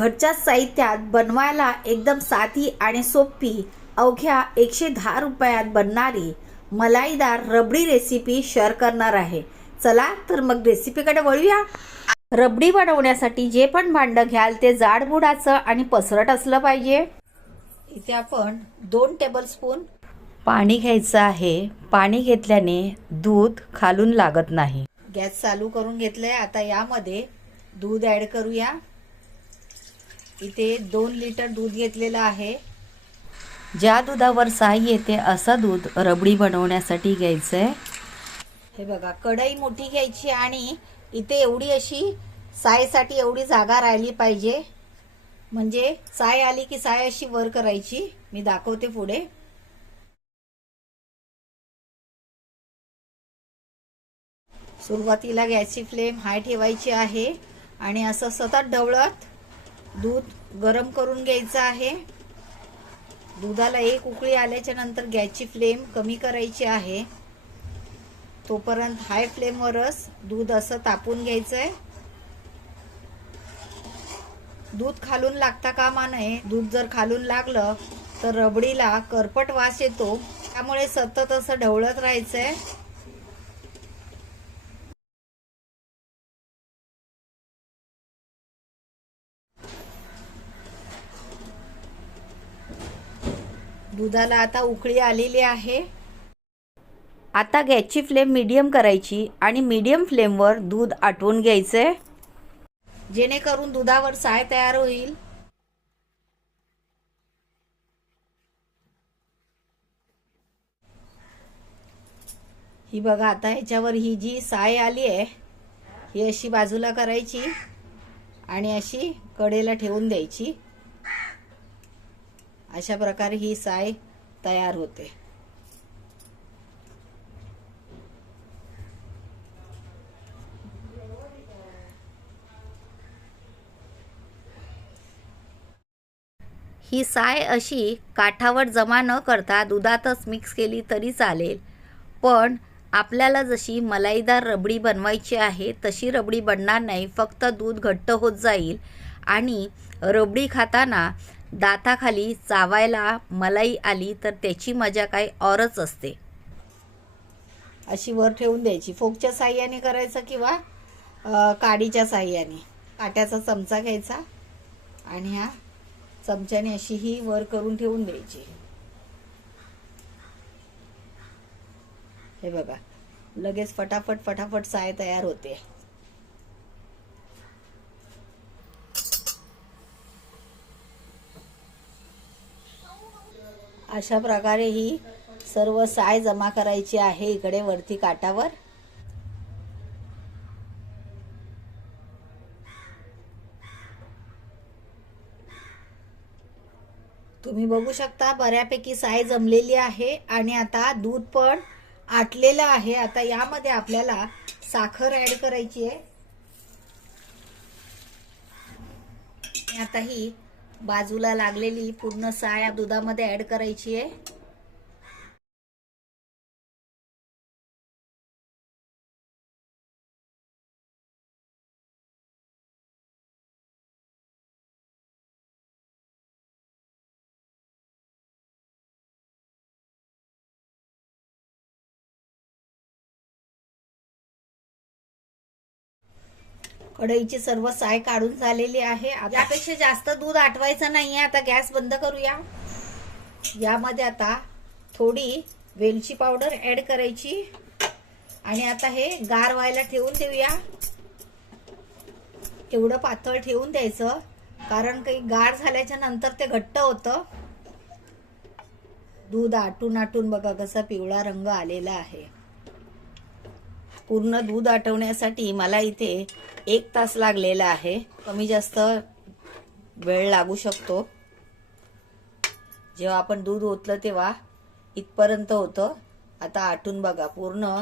घरच्या साहित्यात बनवायला एकदम साधी आणि सोपी अवघ्या 110 रुपयात बनणारी मलाईदार रबडी रेसिपी शेअर करणार आहे। चला तर मग रेसिपीकडे वळूया। रबडी बनवण्यासाठी जे पण भांडं घ्याल ते जाडबुडाचं आणि पसरट असलं पाहिजे। इथे आपण 2 टेबलस्पून पाणी घ्यायचं आहे। पाणी घेतल्याने दूध खालून लागत नाही। गॅस चालू करून घेतलंय। आता यामध्ये दूध ॲड करूया। इथे 2 लिटर दूध घेतलेलं आहे। ज्या दुधावर साई येते असं दूध रबडी बनवण्यासाठी घ्यायचंय। हे बघा, कढई मोठी घ्यायची आणि इथे एवढी अशी साईसाठी एवढी जागा राहिली पाहिजे, म्हणजे साय आली की साय अशी वर करायची। मी दाखवते पुढे। सुरुवातीला गॅसची फ्लेम हाय ठेवायची आहे आणि असं सतत ढवळत दूध गरम करून घ्यायचं आहे। दुधाला एक उकळी आल्याच्या नंतर गॅसची फ्लेम कमी करायची आहे। तोपर्यंत हाय फ्लेमवरच दूध असं तापून घ्यायचंय। दूध खालून लागता कामा नये। दूध जर खालून लागलं तर रबडीला करपट वास येतो, त्यामुळे सतत असं ढवळत राहायचंय। दुधाला आता उकळी आलेली आहे। आता गॅसची फ्लेम मीडियम करायची आणि मीडियम फ्लेमवर दूध आटवून घ्यायचंय, जेणेकरून दुधावर साय तयार होईल। ही बघा, आता ह्याच्यावर ही जी साय आली आहे ही अशी बाजूला करायची आणि अशी कडेला ठेवून द्यायची। अशा प्रकारे ही साय तयार होते। ही साय अशी काठावर जमा न करता दुधातच मिक्स केली तरी चालेल, पण आपल्याला जशी मलाईदार रबडी बनवायची आहे तशी रबडी बनणार नाही। फक्त दूध घट्ट होत जाईल आणि रबडी खाताना दाताखाली चावायला मलाई आली तर त्याची मजा काही औरच असते। अशी वर ठेवून द्यायची। फोकच्या साह्याने करायचं किंवा काडीच्या साह्याने। काट्याचा चमचा घ्यायचा आणि ह्या चमच्याने अशी ही वर करून ठेवून द्यायची। हे बघा, लगेच फटाफट साय तयार होते। अशा प्रकारे ही सर्व साय जमा करायची आहे इकडे वरती काठावर। तुम्ही बघू शकता बऱ्यापैकी साय जमलेली आहे आणि आता दूध पण आटलेलं आहे। आता यामध्ये आपल्याला साखर ऍड करायची आहे। आता ही बाजूला लागलेली पूर्ण साय या दुधामध्ये ऍड करायची आहे। कढईची सर्व साय काढून झालेली आहे। यापेक्षा जास्त दूध आटवायचं नाहीये। आता गॅस बंद करूया। यामध्ये आता थोडी वेलची पावडर ऍड करायची आणि आता हे गार व्हायला ठेवून देऊया। एवढं पातळ ठेवून द्यायचं, कारण काही गार झाल्याच्या नंतर ते घट्ट होतं। दूध आटून बघा कसा पिवळा रंग आलेला आहे। पूर्ण दूध आटवण्यासाठी मला इथे 1 तास लागलेला आहे। कमी जास्त वेळ लागू शकतो। जेव्हा आपण दूध ओतलं तेव्हा इथपर्यंत होतं। आता आटून बघा, पूर्ण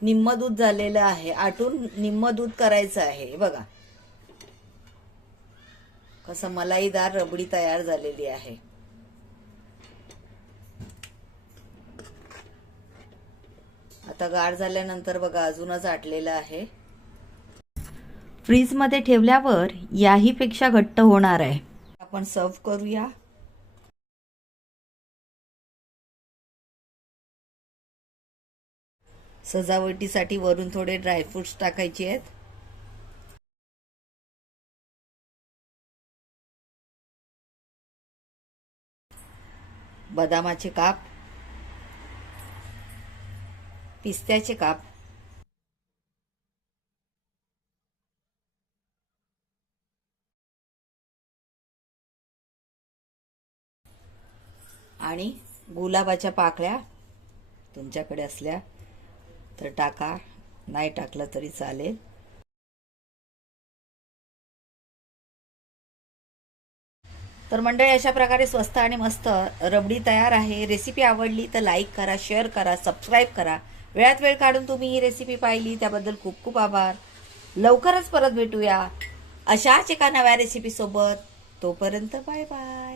निम्म दूध झालेलं आहे। आटून निम्म दूध करायचं आहे। बघा कसं मलाईदार रबडी तयार झालेली आहे। आता गार झाल्यानंतर बघा अजूनच आटलेलं आहे। फ्रीजमध्ये ठेवल्यावर याही पेक्षा घट्ट होणार आहे. आपण सर्व करूया. सजावटीसाठी वरून थोडे ड्रायफ्रुट्स टाकायचे आहेत. बदामाचे काप, पिस्त्याचे काप, आणि गुलाबाच्या पाकळ्या तुमच्याकडे असल्या तर टाका, नाही टाकलं तरी चालेल. तर मंडळी, अशा प्रकारे स्वस्त आणि मस्त रबडी तयार आहे. रेसिपी आवडली तर लाईक करा, शेअर करा, सबस्क्राईब करा. वेळात वेळ काढून तुम्ही ही रेसिपी पाहिली त्याबद्दल खूप खूप आभार. लवकरच परत भेटूया अशाच एका नव्या रेसिपी सोबत. तोपर्यंत बाय बाय.